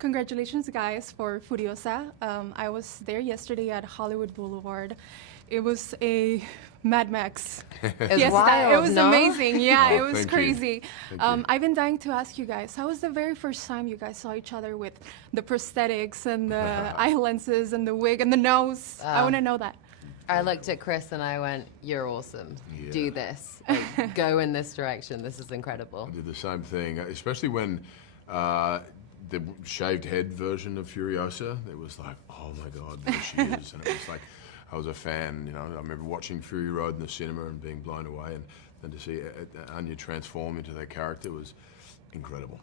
Congratulations, guys, for Furiosa. I was there yesterday at Hollywood Boulevard. It was a Mad Max fiesta. Wild, It was no? amazing. Yeah, Oh, it was thank crazy. you. Thank you. I've been dying to ask you guys, how was the very first time you guys saw each other with the prosthetics and the eye lenses and the wig and the nose? I want to know that. I looked at Chris and I went, "You're awesome. Yeah. Do this. Like, go in this direction. This is incredible." I did the same thing, especially when the shaved head version of Furiosa, it was like, oh my God, there she is. And it was like, I was a fan, you know. I remember watching Fury Road in the cinema and being blown away, and then to see Anya transform into that character was incredible.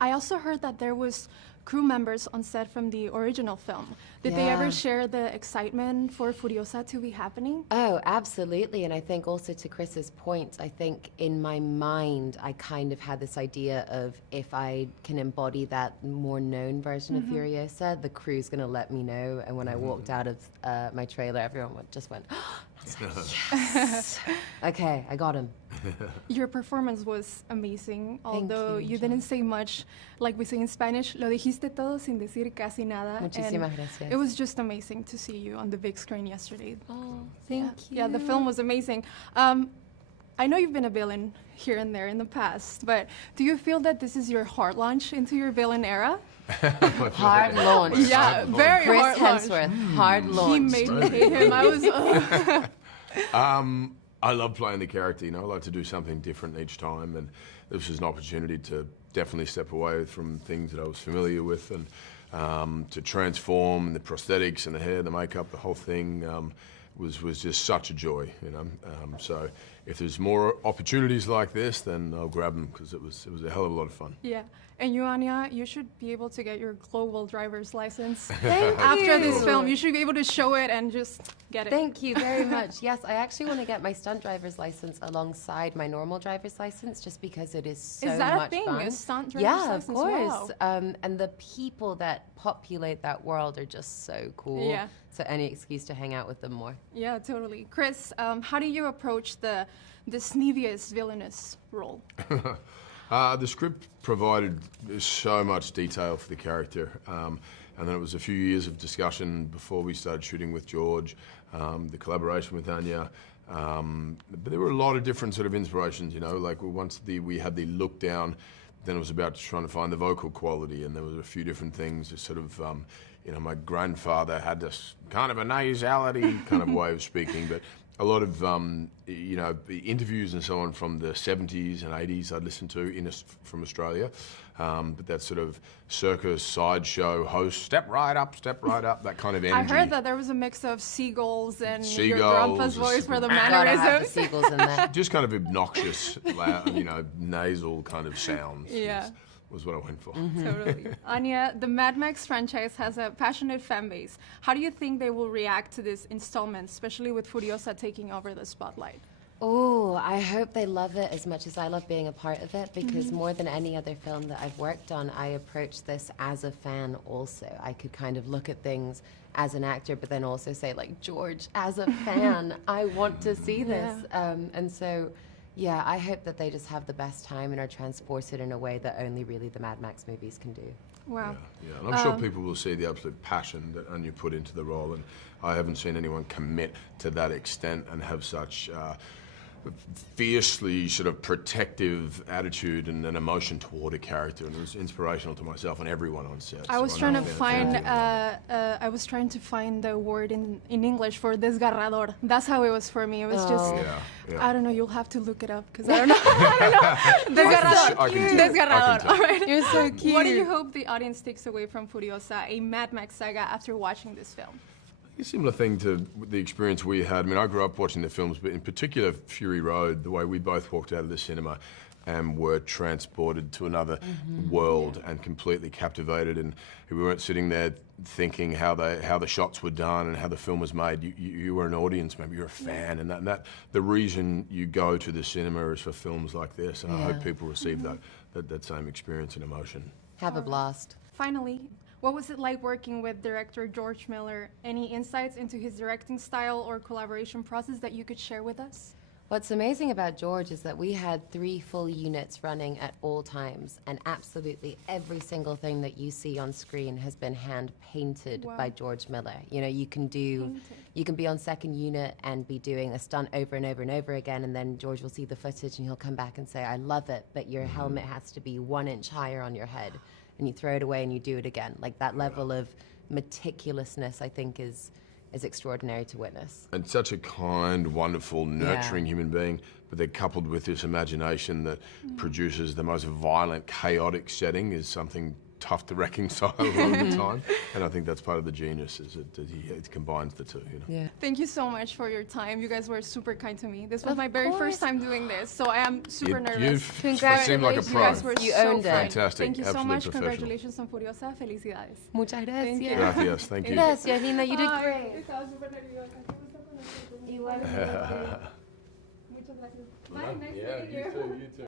I also heard that there was crew members on set from the original film. Did they ever Yeah. share the excitement for Furiosa to be happening? Oh, absolutely. And I think also to Chris's point, I think in my mind, I kind of had this idea of if I can embody that more known version of Furiosa, the crew's going to let me know. And when I walked out of my trailer, everyone just went, I was like, yes. Okay, I got him. Your performance was amazing, although you, you didn't say much. Like we say in Spanish, lo dijiste todo sin decir casi nada. Muchísimas and gracias. It was just amazing to see you on the big screen yesterday. Oh, thank you. Yeah, the film was amazing. I know you've been a villain here and there in the past, but do you feel that this is your hard launch into your villain era? Hard launch. Yeah, very Chris hard launch. Hemsworth, hard launch. He made me hate him. I was. I love playing the character, you know. I like to do something different each time, and this was an opportunity to definitely step away from things that I was familiar with, and to transform the prosthetics and the hair, the makeup, the whole thing was just such a joy, you know. So if there's more opportunities like this, then I'll grab them, because it was a hell of a lot of fun. Yeah. And you, Anya, you should be able to get your global driver's license. Thank After this you. film, you should be able to show it and just get it. Thank you very much. Yes, I actually want to get my stunt driver's license alongside my normal driver's license, just because it is so much fun. Is that a thing? A stunt driver's Yeah, license? of course. Wow. And the people that populate that world are just so cool. Yeah. So any excuse to hang out with them more. Yeah, totally. Chris, how do you approach the sneeviest villainous role? The script provided so much detail for the character, and then it was a few years of discussion before we started shooting with George, the collaboration with Anya. But there were a lot of different sort of inspirations, you know, like once we had the look down, then it was about trying to find the vocal quality, and there was a few different things, just sort of, you know, my grandfather had this kind of a nasality kind of way of speaking, but a lot of, you know, interviews and so on from the 70s and 80s I'd listened to from Australia. But that sort of circus sideshow host, step right up, that kind of energy. I heard that there was a mix of seagulls and your Seagulls, grandpa's voice for the Gotta have the mannerisms. seagulls in there. Just kind of obnoxious, loud, you know, nasal kind of sounds. Yeah. Was what I went for. Totally. Anya, the Mad Max franchise has a passionate fan base. How do you think they will react to this installment, especially with Furiosa taking over the spotlight? Oh, I hope they love it as much as I love being a part of it, because more than any other film that I've worked on, I approach this as a fan also. I could kind of look at things as an actor, but then also say, like, George, as a fan, I want to see this. And so, yeah, I hope that they just have the best time and are transported in a way that only really the Mad Max movies can do. Wow. Yeah, and I'm sure people will see the absolute passion that Anya put into the role, and I haven't seen anyone commit to that extent and have such fiercely sort of protective attitude and an emotion toward a character, and it was inspirational to myself and everyone on set. I was So trying know to they're find thinking about the word in English for desgarrador. That's how it was for me. It was just Yeah. I don't know. You'll have to look it up because I don't know. I don't know. Desgarrador. I can do it. Desgarrador. All right. You're so cute. What do you hope the audience takes away from Furiosa, a Mad Max Saga, after watching this film? A similar thing to the experience we had. I mean, I grew up watching the films, but in particular Fury Road, the way we both walked out of the cinema and were transported to another world and completely captivated, and we weren't sitting there thinking how the shots were done and how the film was made. You were an audience member, you're a fan, and that the reason you go to the cinema is for films like this, and I hope people receive that same experience and emotion. Have a blast. Finally, what was it like working with director George Miller? Any insights into his directing style or collaboration process that you could share with us? What's amazing about George is that we had 3 full units running at all times, and absolutely every single thing that you see on screen has been hand painted by George Miller. You know, you can be on second unit and be doing a stunt over and over and over again, and then George will see the footage and he'll come back and say, I love it, but your helmet has to be 1 inch higher on your head. And you throw it away and you do it again. Like, that level of meticulousness, I think, is extraordinary to witness. And such a kind, wonderful, nurturing human being, but they're coupled with this imagination that produces the most violent, chaotic setting is something tough to reconcile all the time. And I think that's part of the genius, is that it combines the two. You know? Yeah. Thank you so much for your time. You guys were super kind to me. This was my very first time doing this, so I am super nervous. You seem like a pro. You guys were You so owned it. kind. Fantastic. Thank you so Absolute much. professional. Congratulations on Furiosa. Felicidades. Muchas gracias. Thank you. Gracias, thank you. Gracias, Nina, you did Ay, great. estaba súper nerviosa. ¿Qué pasa con nosotros? Igual. Muchas gracias. Bye, nice meeting you. You too.